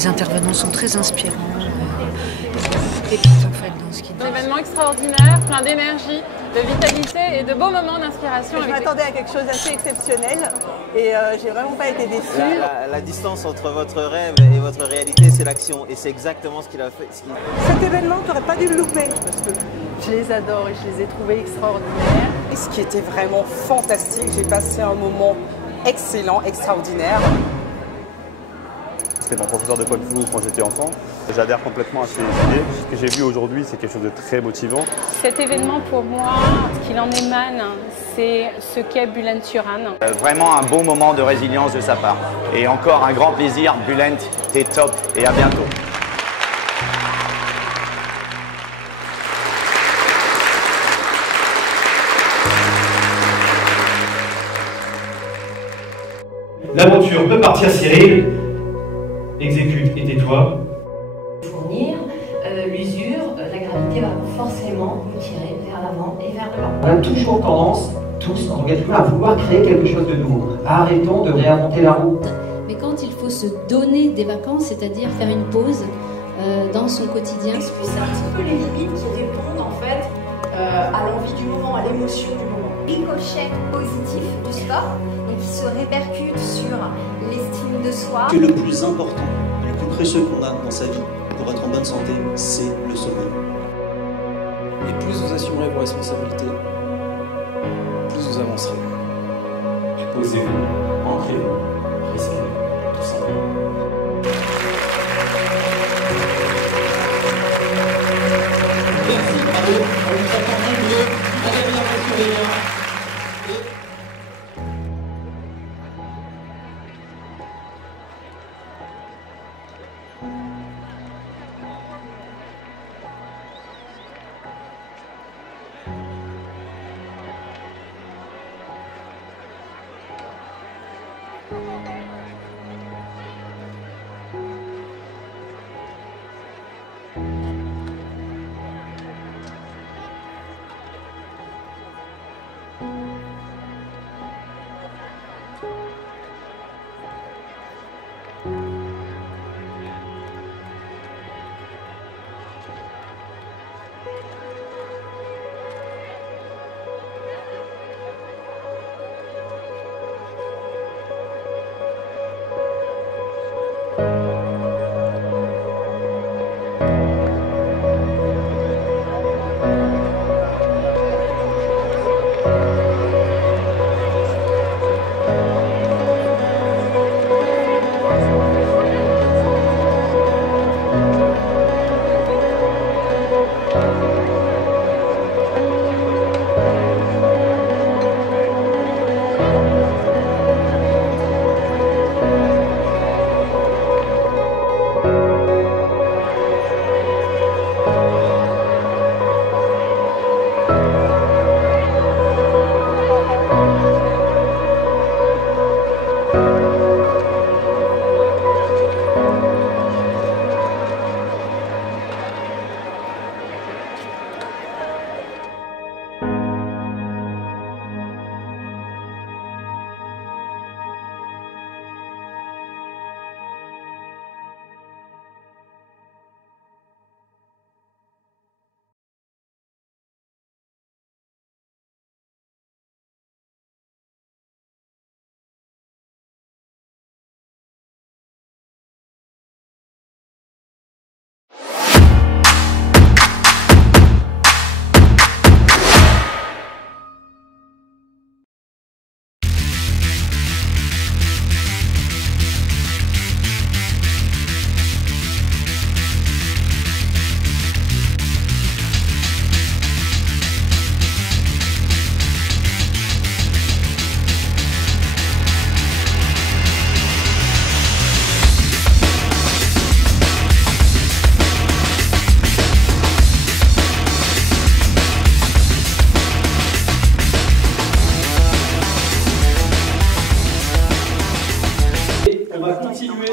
Les intervenants sont très inspirants. Pépites en fait dans ce qu'ils disent. Un événement extraordinaire, plein d'énergie, de vitalité et de beaux moments d'inspiration. Je m'attendais à quelque chose d'assez exceptionnel et j'ai vraiment pas été déçue. La distance entre votre rêve et votre réalité, c'est l'action. Et c'est exactement ce qu'il a fait. Cet événement, tu n'aurais pas dû le louper. Parce que Je les adore et je les ai trouvés extraordinaires. Et ce qui était vraiment fantastique, j'ai passé un moment excellent, extraordinaire. C'était mon professeur de Kung Fu quand j'étais enfant. J'adhère complètement à ses idées. Ce que j'ai vu aujourd'hui, c'est quelque chose de très motivant. Cet événement, pour moi, ce qu'il en émane, c'est ce qu'est Bülent Turan. Vraiment un bon moment de résilience de sa part. Et encore un grand plaisir. Bülent, t'es top et à bientôt. « L'aventure peut partir, Cyril. Exécute et tais-toi. » Fournir l'usure, la gravité va forcément vous tirer vers l'avant et vers devant. On a toujours tendance, tous, en tant qu'être humain, à vouloir créer quelque chose de nouveau. Arrêtons de réinventer la roue. Mais quand il faut se donner des vacances, c'est-à-dire faire une pause dans son quotidien. C'est un petit peu les limites qui répondent en fait à l'envie du moment, à l'émotion du moment. Ricochet positif du sport, donc qui se répercute sur l'estime de soi. Que le plus important, le plus précieux qu'on a dans sa vie pour être en bonne santé, c'est le sommeil. Et plus vous assumerez vos responsabilités, plus vous avancerez. Posez-vous, ancrez-vous, respirez, tout simplement. Merci, bravo, on vous attend nombreux, allez bien rassurer.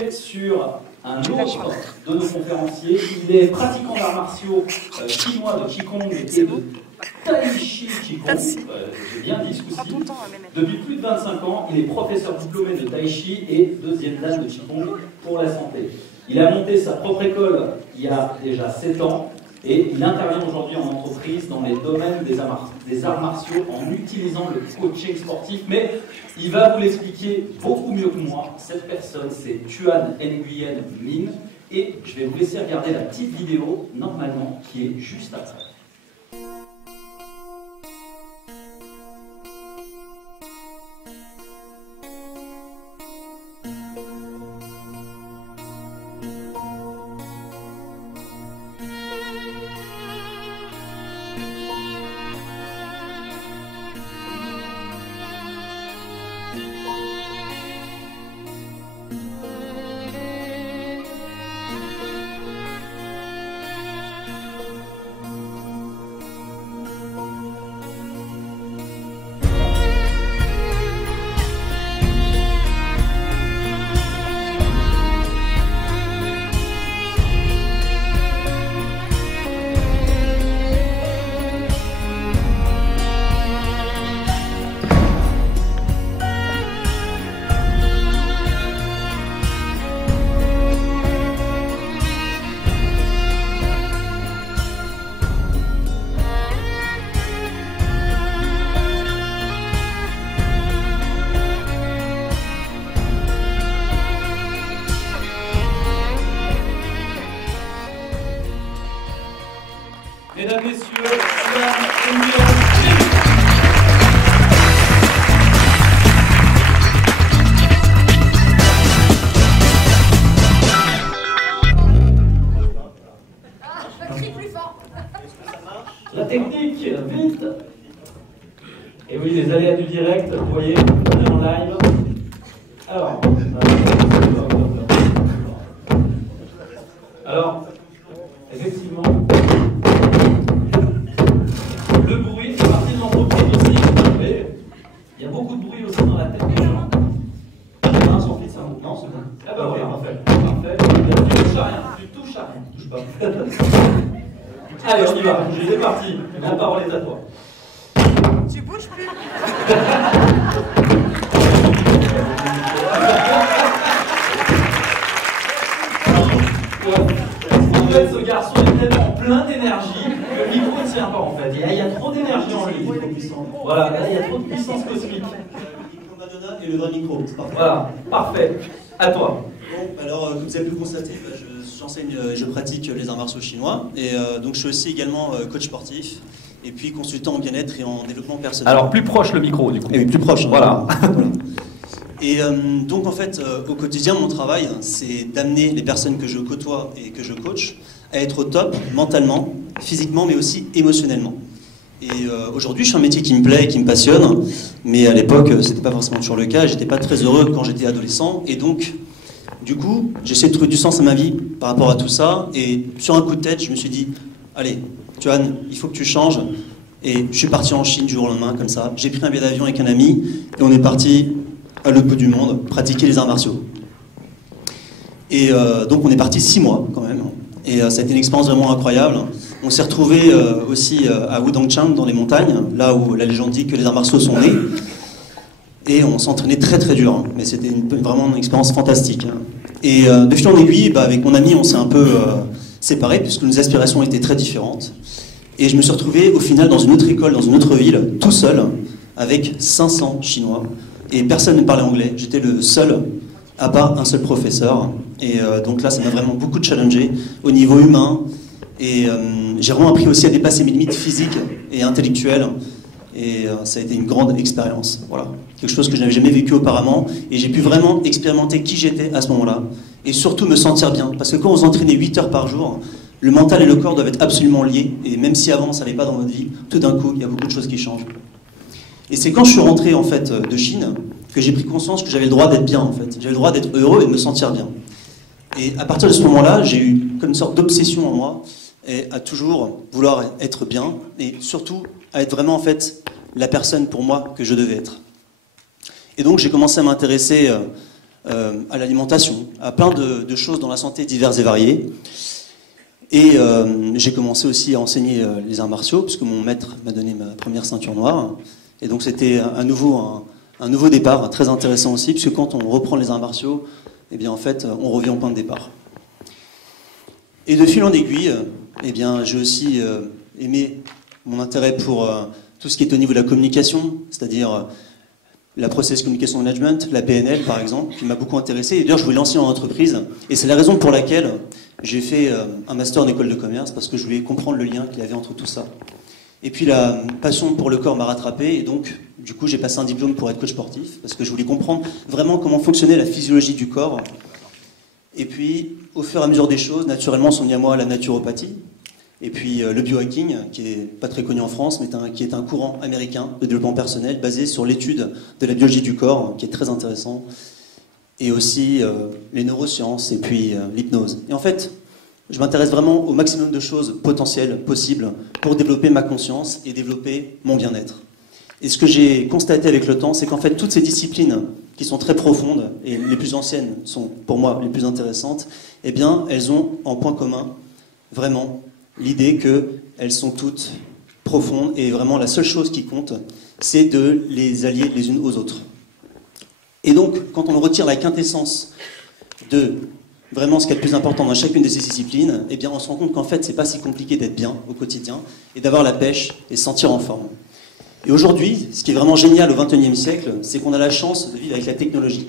Sur un autre de nos conférenciers. Il est pratiquant d'arts martiaux chinois de Qigong et de Tai Chi Qigong. J'ai bien dit ce coup-ci. Depuis plus de 25 ans, il est professeur diplômé de Tai Chi et deuxième dan de Qigong pour la santé. Il a monté sa propre école il y a déjà 7 ans et il intervient aujourd'hui en entreprise dans les domaines des arts martiaux en utilisant le coaching sportif. Mais il va vous l'expliquer beaucoup mieux que moi. Cette personne, c'est Tuan Nguyen Minh. Et je vais vous laisser regarder la petite vidéo, normalement, qui est juste après. Mesdames, Messieurs, Tuan Nguyen Minh. La technique, vite. Et oui, les aléas du direct, vous voyez, on est en live. Alors, effectivement, le bruit fait partie de l'entreprise aussi. Mais il y a beaucoup de bruit aussi dans la tête des gens. Non, sans fil, ça non, c'est bon. Ah bah oui, parfait. Parfait. Tu touches à rien. Tu touches à rien. Tu touches pas. Allez, on y va. C'est parti. La parole est à toi. Tu bouges plus. En fait, ce garçon est tellement plein d'énergie que le micro ne tient pas en fait. Il y a trop d'énergie en lui. Voilà, là, il y a trop de puissance cosmique. Madonna et le vrai micro. Voilà, parfait. À toi. Bon, alors, comme vous avez pu le constater, j'enseigne et je pratique les arts martiaux chinois. Et donc, je suis aussi également coach sportif. Et puis, consultant en bien-être et en développement personnel. Alors, plus proche le micro, du coup. Et oui, plus proche. Voilà. Voilà. Et donc, en fait, au quotidien, mon travail, c'est d'amener les personnes que je côtoie et que je coach à être au top mentalement, physiquement, mais aussi émotionnellement. Et aujourd'hui, je fais un métier qui me plaît et qui me passionne, mais à l'époque, c'était pas forcément toujours le cas. J'étais pas très heureux quand j'étais adolescent, et donc, du coup, j'essaie de trouver du sens à ma vie par rapport à tout ça. Et sur un coup de tête, je me suis dit, allez, Tuan, il faut que tu changes. Et je suis parti en Chine du jour au lendemain, comme ça. J'ai pris un billet d'avion avec un ami, et on est parti à l'autre bout du monde, pratiquer les arts martiaux. Et donc on est parti 6 mois quand même. Et ça a été une expérience vraiment incroyable. On s'est retrouvé aussi à Wudangchang, dans les montagnes, là où la légende dit que les arts martiaux sont nés. Et on s'entraînait très très dur, mais c'était vraiment une expérience fantastique. Et de fil en aiguille, avec mon ami, on s'est un peu séparés, puisque nos aspirations étaient très différentes. Et je me suis retrouvé au final dans une autre école, dans une autre ville, tout seul, avec 500 Chinois. Et personne ne parlait anglais, j'étais le seul, à part un seul professeur. Et donc là, ça m'a vraiment beaucoup challengé au niveau humain. Et j'ai vraiment appris aussi à dépasser mes limites physiques et intellectuelles. Et ça a été une grande expérience. Voilà. Quelque chose que je n'avais jamais vécu auparavant. Et j'ai pu vraiment expérimenter qui j'étais à ce moment-là. Et surtout me sentir bien. Parce que quand on s'entraînait 8 heures par jour, le mental et le corps doivent être absolument liés. Et même si avant, ça n'allait pas dans votre vie, tout d'un coup, il y a beaucoup de choses qui changent. Et c'est quand je suis rentré en fait de Chine que j'ai pris conscience que j'avais le droit d'être bien en fait. J'avais le droit d'être heureux et de me sentir bien. Et à partir de ce moment-là, j'ai eu comme une sorte d'obsession en moi et à toujours vouloir être bien et surtout à être vraiment en fait la personne pour moi que je devais être. Et donc j'ai commencé à m'intéresser à l'alimentation, à plein de choses dans la santé diverses et variées. Et j'ai commencé aussi à enseigner les arts martiaux puisque mon maître m'a donné ma première ceinture noire. Et donc c'était un nouveau départ, très intéressant aussi, puisque quand on reprend les arts martiaux, eh bien en fait, on revient au point de départ. Et de fil en aiguille, eh bien, j'ai aussi aimé mon intérêt pour tout ce qui est au niveau de la communication, c'est-à-dire la Process Communication Management, la PNL par exemple, qui m'a beaucoup intéressé. Et d'ailleurs, je voulais lancer en entreprise. Et c'est la raison pour laquelle j'ai fait un master en école de commerce, parce que je voulais comprendre le lien qu'il y avait entre tout ça. Et puis la passion pour le corps m'a rattrapé, et donc du coup j'ai passé un diplôme pour être coach sportif, parce que je voulais comprendre vraiment comment fonctionnait la physiologie du corps. Et puis au fur et à mesure des choses, naturellement sont mis à moi la naturopathie, et puis le biohacking, qui est pas très connu en France, mais qui est un courant américain de développement personnel basé sur l'étude de la biologie du corps, qui est très intéressant, et aussi les neurosciences, et puis l'hypnose. Et en fait, je m'intéresse vraiment au maximum de choses potentielles, possibles, pour développer ma conscience et développer mon bien-être. Et ce que j'ai constaté avec le temps, c'est qu'en fait, toutes ces disciplines qui sont très profondes, et les plus anciennes sont pour moi les plus intéressantes, eh bien, elles ont en point commun, vraiment, l'idée qu'elles sont toutes profondes, et vraiment la seule chose qui compte, c'est de les allier les unes aux autres. Et donc, quand on retire la quintessence de vraiment ce qui est le plus important dans chacune de ces disciplines, eh bien, on se rend compte qu'en fait, c'est pas si compliqué d'être bien au quotidien et d'avoir la pêche et se sentir en forme. Et aujourd'hui, ce qui est vraiment génial au XXIe siècle, c'est qu'on a la chance de vivre avec la technologie.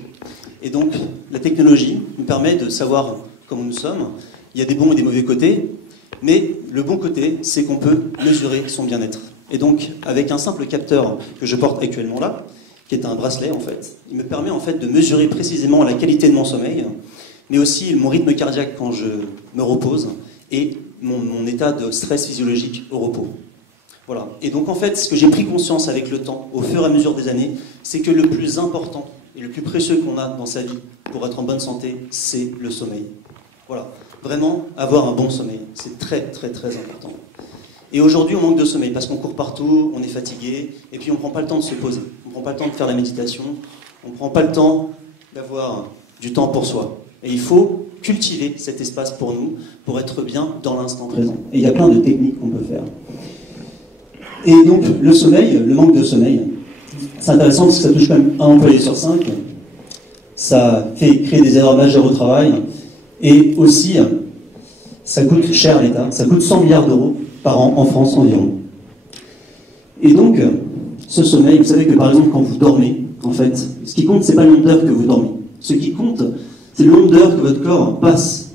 Et donc, la technologie nous permet de savoir comment nous sommes. Il y a des bons et des mauvais côtés, mais le bon côté, c'est qu'on peut mesurer son bien-être. Et donc, avec un simple capteur que je porte actuellement là, qui est un bracelet en fait, il me permet en fait de mesurer précisément la qualité de mon sommeil, mais aussi mon rythme cardiaque quand je me repose et mon état de stress physiologique au repos. Voilà. Et donc en fait, ce que j'ai pris conscience avec le temps, au fur et à mesure des années, c'est que le plus important et le plus précieux qu'on a dans sa vie pour être en bonne santé, c'est le sommeil. Voilà. Vraiment, avoir un bon sommeil, c'est très très très important. Et aujourd'hui, on manque de sommeil parce qu'on court partout, on est fatigué, et puis on ne prend pas le temps de se poser, on ne prend pas le temps de faire la méditation, on ne prend pas le temps d'avoir du temps pour soi. Et il faut cultiver cet espace pour nous, pour être bien dans l'instant présent. Et il y a plein de techniques qu'on peut faire. Et donc, le sommeil, le manque de sommeil, c'est intéressant parce que ça touche quand même un employé sur 5. Ça fait créer des erreurs majeures au travail. Et aussi, ça coûte cher à l'État. Ça coûte 100 milliards d'euros par an en France environ. Et donc, ce sommeil, vous savez que par exemple, quand vous dormez, en fait, ce qui compte, c'est pas le nombre d'heures que vous dormez. Ce qui compte, c'est le nombre d'heures que votre corps passe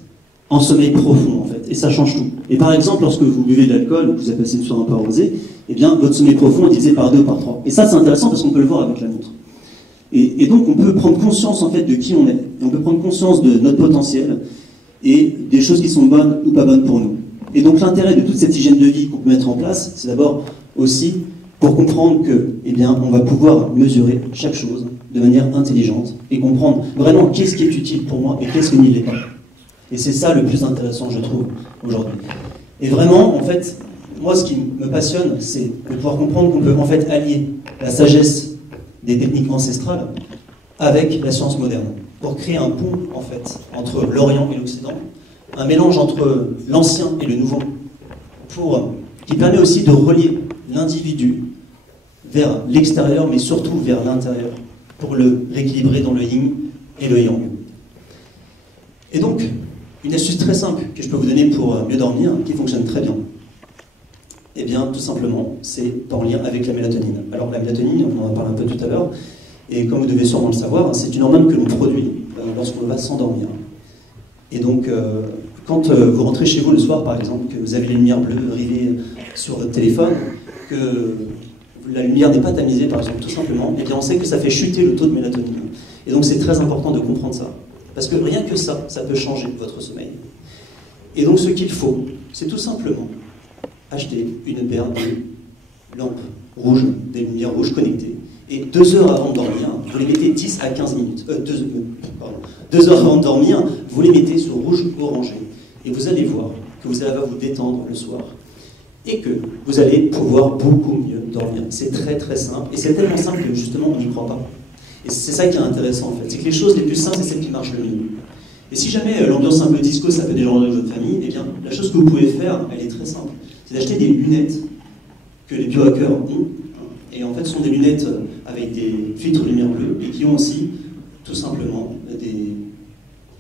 en sommeil profond, en fait. Et ça change tout. Et par exemple, lorsque vous buvez de l'alcool, ou que vous avez passé une soirée un peu arrosée, eh bien, votre sommeil profond est divisé par 2 ou par 3. Et ça, c'est intéressant parce qu'on peut le voir avec la montre. Et donc, on peut prendre conscience, en fait, de qui on est. Et on peut prendre conscience de notre potentiel et des choses qui sont bonnes ou pas bonnes pour nous. Et donc, l'intérêt de toute cette hygiène de vie qu'on peut mettre en place, c'est d'abord aussi pour comprendre que, eh bien, on va pouvoir mesurer chaque chose de manière intelligente et comprendre vraiment qu'est-ce qui est utile pour moi et qu'est-ce qui n'y l'est pas. Et c'est ça le plus intéressant, je trouve, aujourd'hui. Et vraiment, en fait, moi, ce qui me passionne, c'est de pouvoir comprendre qu'on peut en fait allier la sagesse des techniques ancestrales avec la science moderne pour créer un pont, en fait, entre l'Orient et l'Occident, un mélange entre l'ancien et le nouveau, qui permet aussi de relier l'individu vers l'extérieur, mais surtout vers l'intérieur, pour le rééquilibrer dans le yin et le yang. Et donc, une astuce très simple que je peux vous donner pour mieux dormir, qui fonctionne très bien, eh bien, tout simplement, c'est en lien avec la mélatonine. Alors, la mélatonine, on en a parlé un peu tout à l'heure, et comme vous devez sûrement le savoir, c'est une hormone que l'on produit lorsqu'on va s'endormir. Et donc, quand vous rentrez chez vous le soir, par exemple, que vous avez les lumières bleues rivées sur votre téléphone, que la lumière n'est pas tamisée, par exemple, tout simplement, eh bien, on sait que ça fait chuter le taux de mélatonine. Et donc, c'est très important de comprendre ça. Parce que rien que ça, ça peut changer votre sommeil. Et donc, ce qu'il faut, c'est tout simplement acheter une paire de lampes rouges, des lumières rouges connectées, et 2 heures avant de dormir, vous les mettez 10 à 15 minutes. 2 heures avant de dormir, vous les mettez sur rouge orangé. Et vous allez voir que vous allez vous détendre le soir. Et que vous allez pouvoir beaucoup mieux dormir. C'est très très simple. Et c'est tellement simple que justement on n'y croit pas. Et c'est ça qui est intéressant en fait. C'est que les choses les plus simples, c'est celles qui marchent le mieux. Et si jamais l'ambiance un peu disco, ça peut déranger votre famille, eh bien la chose que vous pouvez faire, elle est très simple. C'est d'acheter des lunettes que les biohackers ont. Et en fait, ce sont des lunettes avec des filtres lumière bleue et qui ont aussi, tout simplement,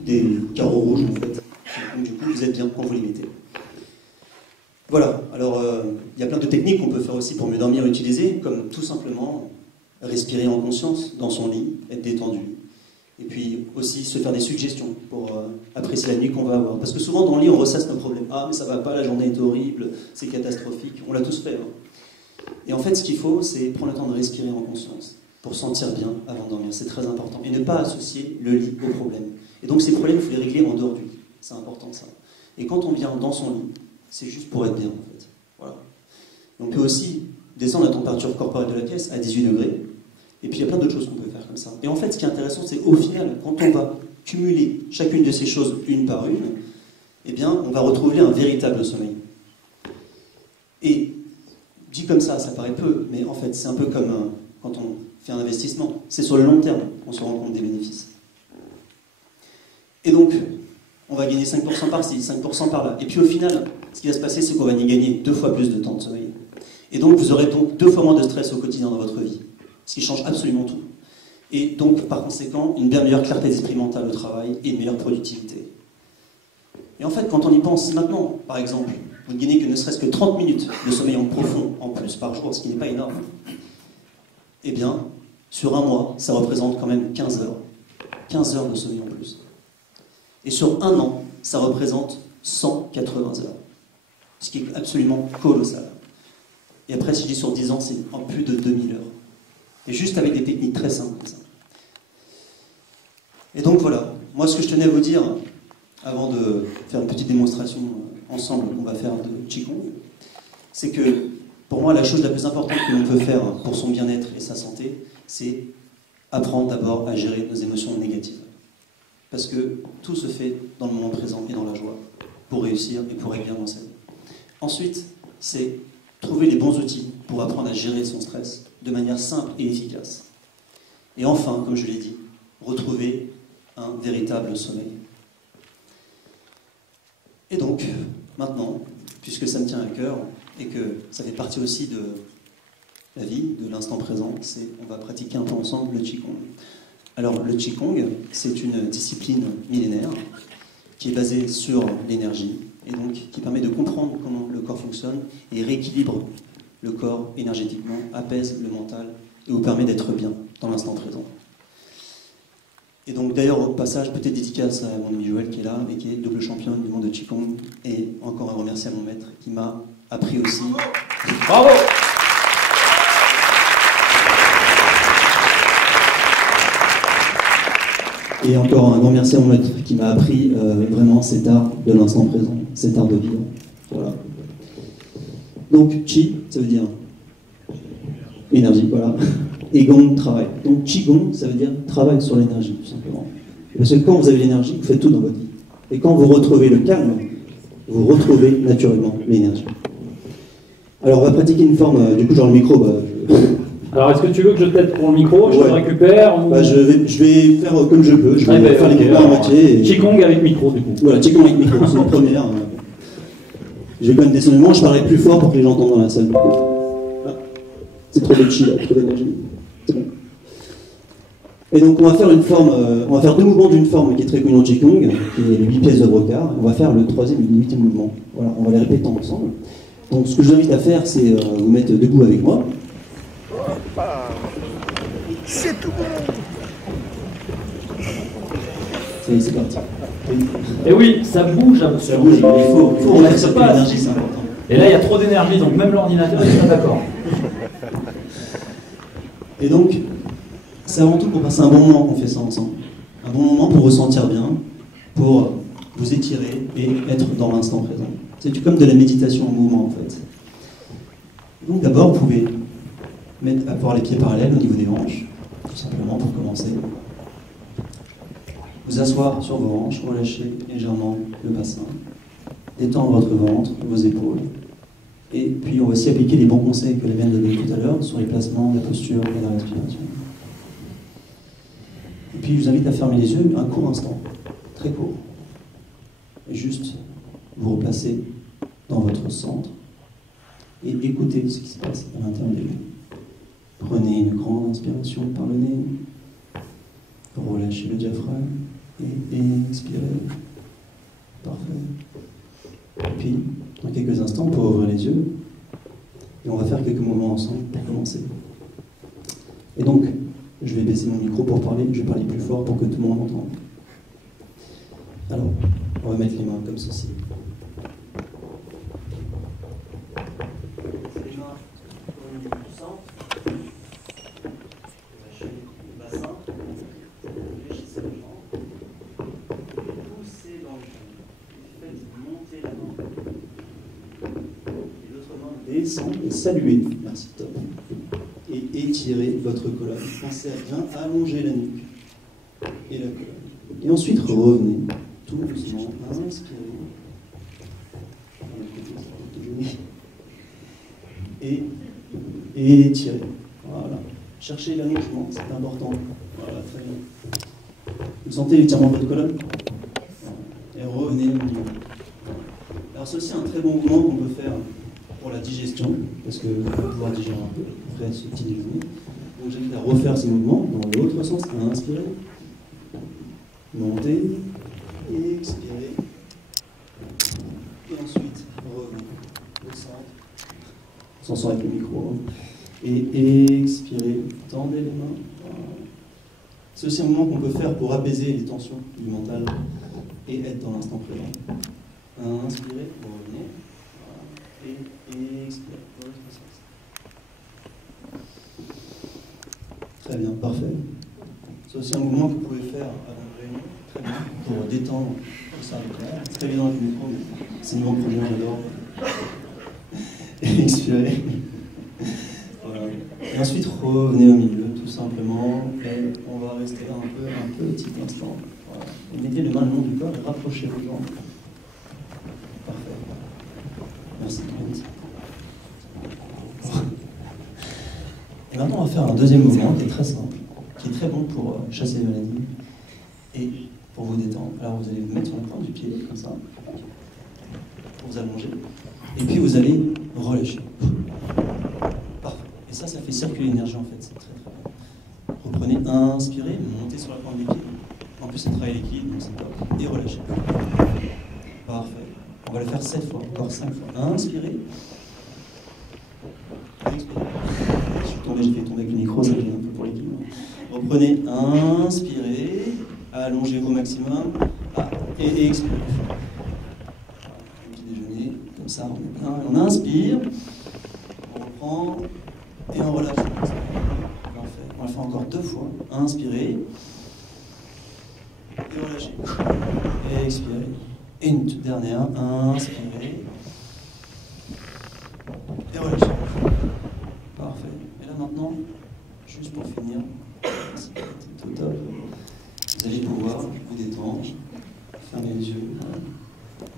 des carreaux rouges en fait. Donc, du coup, vous vous êtes bien quand vous les mettez. Voilà, alors il y a plein de techniques qu'on peut faire aussi pour mieux dormir, utiliser, comme tout simplement respirer en conscience dans son lit, être détendu. Et puis aussi se faire des suggestions pour apprécier la nuit qu'on va avoir. Parce que souvent dans le lit, on ressasse nos problèmes. Ah, mais ça va pas, la journée est horrible, c'est catastrophique. On l'a tous fait. Hein. Et en fait, ce qu'il faut, c'est prendre le temps de respirer en conscience pour sentir bien avant de dormir. C'est très important. Et ne pas associer le lit au problème. Et donc ces problèmes, il faut les régler en dehors du lit. C'est important ça. Et quand on vient dans son lit, c'est juste pour être bien en fait. Voilà. On peut aussi descendre la température corporelle de la pièce à 18 degrés. Et puis il y a plein d'autres choses qu'on peut faire comme ça. Et en fait, ce qui est intéressant, c'est au final, quand on va cumuler chacune de ces choses une par une, eh bien, on va retrouver un véritable sommeil. Et dit comme ça paraît peu, mais en fait, c'est un peu comme quand on fait un investissement. C'est sur le long terme qu'on se rend compte des bénéfices. Et donc, on va gagner 5% par-ci, 5% par-là. Et puis au final, ce qui va se passer, c'est qu'on va y gagner 2 fois plus de temps de sommeil. Et donc, vous aurez donc 2 fois moins de stress au quotidien dans votre vie. Ce qui change absolument tout. Et donc, par conséquent, une bien meilleure clarté d'esprit mentale au travail et une meilleure productivité. Et en fait, quand on y pense maintenant, par exemple, vous ne gagnez que ne serait-ce que 30 minutes de sommeil en profond en plus par jour, ce qui n'est pas énorme, eh bien, sur un mois, ça représente quand même 15 heures. 15 heures de sommeil en plus. Et sur un an, ça représente 180 heures. Ce qui est absolument colossal. Et après, si je dis sur 10 ans, c'est en plus de 2000 heures. Et juste avec des techniques très simples comme ça. Et donc voilà, moi ce que je tenais à vous dire, avant de faire une petite démonstration ensemble qu'on va faire de Qigong, c'est que pour moi la chose la plus importante que l'on peut faire pour son bien-être et sa santé, c'est apprendre d'abord à gérer nos émotions négatives. Parce que tout se fait dans le moment présent et dans la joie, pour réussir et pour être bien dans sa vie. Ensuite, c'est trouver les bons outils pour apprendre à gérer son stress de manière simple et efficace. Et enfin, comme je l'ai dit, retrouver un véritable sommeil. Et donc, maintenant, puisque ça me tient à cœur, et que ça fait partie aussi de la vie, de l'instant présent, on va pratiquer un peu ensemble le Qigong. Alors, le Qigong, c'est une discipline millénaire qui est basée sur l'énergie, et donc qui permet de comprendre comment le corps fonctionne et rééquilibre le corps énergétiquement, apaise le mental et vous permet d'être bien dans l'instant présent. Et donc d'ailleurs au passage, peut-être dédicace à mon ami Joël qui est là et qui est double championne du monde de Qigong, et encore un remercier à mon maître qui m'a appris aussi. Bravo! Et encore un grand merci à mon maître qui m'a appris vraiment cet art de l'instant présent, cet art de vivre. Voilà. Donc, Qi, ça veut dire énergie, voilà. Et Gong, travail. Donc, Qigong, ça veut dire travail sur l'énergie, tout simplement. Parce que quand vous avez l'énergie, vous faites tout dans votre vie. Et quand vous retrouvez le calme, vous retrouvez naturellement l'énergie. Alors, on va pratiquer une forme, du coup, genre le micro, Alors, est-ce que tu veux que je t'aide pour le micro? Je te le récupère ou... je vais faire comme je peux. Je vais faire les micros à moitié. Qigong avec micro, du coup. Voilà, Qigong avec micro, c'est la première. Je vais quand même descendre le manche, je parlerai plus fort pour que les gens entendent dans la salle. Ah, c'est trop de chi, là, trop d'énergie. C'est bon. Et donc, on va faire une forme, on va faire 2 mouvements d'une forme qui est très connue en Qigong, qui est les 8 pièces de Brocard. On va faire le 3e et le 8e mouvement. Voilà, on va les répéter ensemble. Donc, ce que je vous invite à faire, c'est vous mettre debout avec moi. C'est tout bon. C'est parti. Et oui, ça bouge. Ça bouge, il faut remettre l'énergie, c'est important. Et là, il y a trop d'énergie, donc même l'ordinateur n'est pas d'accord. Et donc, c'est avant tout pour passer un bon moment qu'on fait ça ensemble. Un bon moment pour ressentir bien, pour vous étirer et être dans l'instant présent. C'est comme de la méditation en mouvement, en fait. Donc d'abord, vous pouvez avoir les pieds parallèles au niveau des hanches, tout simplement pour commencer. Vous asseoir sur vos hanches, relâcher légèrement le bassin, détendre votre ventre, vos épaules. Et puis on va aussi appliquer les bons conseils que la vient de donner tout à l'heure sur les placements, la posture et la respiration. Et puis je vous invite à fermer les yeux un court instant, très court. Et juste vous replacer dans votre centre et écoutez ce qui se passe à l'intérieur de vous. Prenez une grande inspiration par le nez, relâchez le diaphragme et expirez. Parfait. puis, dans quelques instants, pour ouvrir les yeux, et on va faire quelques mouvements ensemble pour commencer. Et donc, je vais baisser mon micro pour parler, je vais parler plus fort pour que tout le monde entende. Alors, on va mettre les mains comme ceci. Les mains au niveau du centre. Lâchez le bassin. Réfléchissez les jambes. Poussez dans le genou. Faites monter la main. Et l'autre main descend et saluez. Merci, top. Et étirez votre colonne. Pensez à bien allonger la nuque et la colonne. Et ensuite, revenez tout doucement. Inspirez. Et étirez. Voilà. Cherchez l'alignement, c'est important. Voilà, très bien. Vous sentez l'étirement de votre colonne? Et revenez au niveau. Alors, c'est aussi un très bon mouvement qu'on peut faire pour la digestion, parce que vous allez pouvoir digérer un peu après ce petit déjeuner. Donc j'invite à refaire ces mouvements dans l'autre sens. Inspirez, montez, expirez, et ensuite revenez au centre, sans son avec le micro, et expirez, tendez les mains. Voilà. C'est aussi un moment qu'on peut faire pour apaiser les tensions du mental et être dans l'instant présent. Inspirez, revenez. Et expirez. Très bien, parfait. C'est aussi un mouvement que vous pouvez faire avant de réunion, très bien, pour détendre le cervical. C'est très évident avec le micro, mais c'est une bonne première, j'adore. Et expirez. Voilà. Et ensuite, revenez au milieu, tout simplement. Et on va rester là un petit instant. Voilà. Et mettez les mains le long du corps et rapprochez vos jambes. Parfait. Merci. Et maintenant, on va faire un deuxième mouvement qui est très simple, qui est très bon pour chasser les maladies et pour vous détendre. Alors, vous allez vous mettre sur la pointe du pied, comme ça, pour vous allonger. Et puis, vous allez relâcher. Parfait. Et ça fait circuler l'énergie, en fait. C'est très, très bien. Reprenez, inspirez, montez sur la pointe des pieds. En plus, ça travaille l'équilibre, donc c'est top. Et relâchez. Parfait. On va le faire 7 fois, encore 5 fois. Inspirez. Expirez. J'ai fait tomber avec le micro, ça gêne un peu pour l'équilibre. Reprenez, inspirez, allongez-vous au maximum, et expirez. Un petit déjeuner, comme ça, on est bien. On inspire, on reprend, et on relâche. Parfait. On va le faire encore 2 fois. Inspirez, et relâchez. Et expirez. Et une toute dernière, inspirez, et relâchez. Parfait. Et là maintenant, juste pour finir, c'est tout top. Vous allez pouvoir vous détendre, fermer les yeux,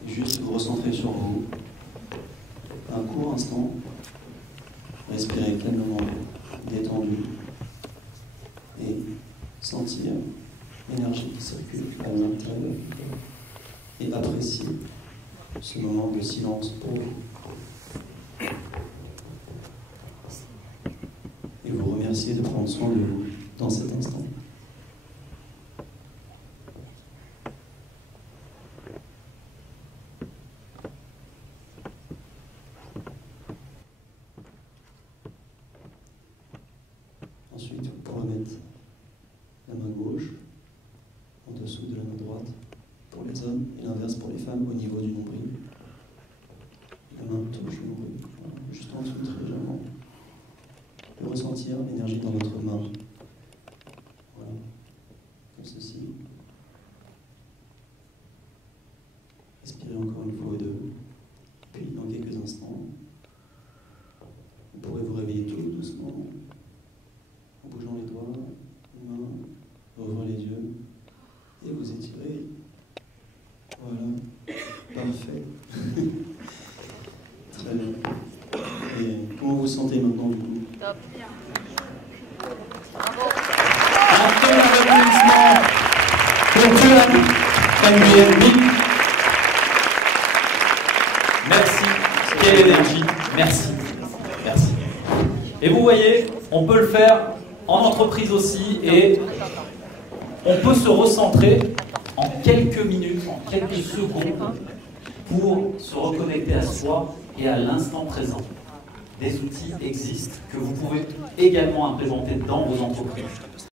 et juste vous recentrer sur vous. Un court instant, respirez calmement, détendu, et sentir l'énergie qui circule à l'intérieur, et apprécier ce moment de silence pour vous. Et vous remercier de prendre soin de vous dans cet instant. Ensuite, vous pourrez mettre la main gauche en dessous de la main droite pour les hommes et l'inverse pour les femmes au niveau du nombril. La main touche le nombril, juste en dessous, très légèrement. De ressentir l'énergie dans votre main. Voilà, comme ceci. Respirez encore une fois ou deux. Puis, dans quelques instants, vous pourrez vous réveiller tout doucement, en bougeant les doigts, les mains, ouvrir les yeux, et vous étirer. Voilà, parfait. Très bien. Et comment vous sentez maintenant du coup? Top. Un tel applaudissement pour Johan Tanguy. Merci. Quelle énergie. Merci. Merci. Et vous voyez, on peut le faire en entreprise aussi et on peut se recentrer en quelques minutes, en quelques secondes pour se reconnecter à soi et à l'instant présent. Des outils existent que vous pouvez également implémenter dans vos entreprises.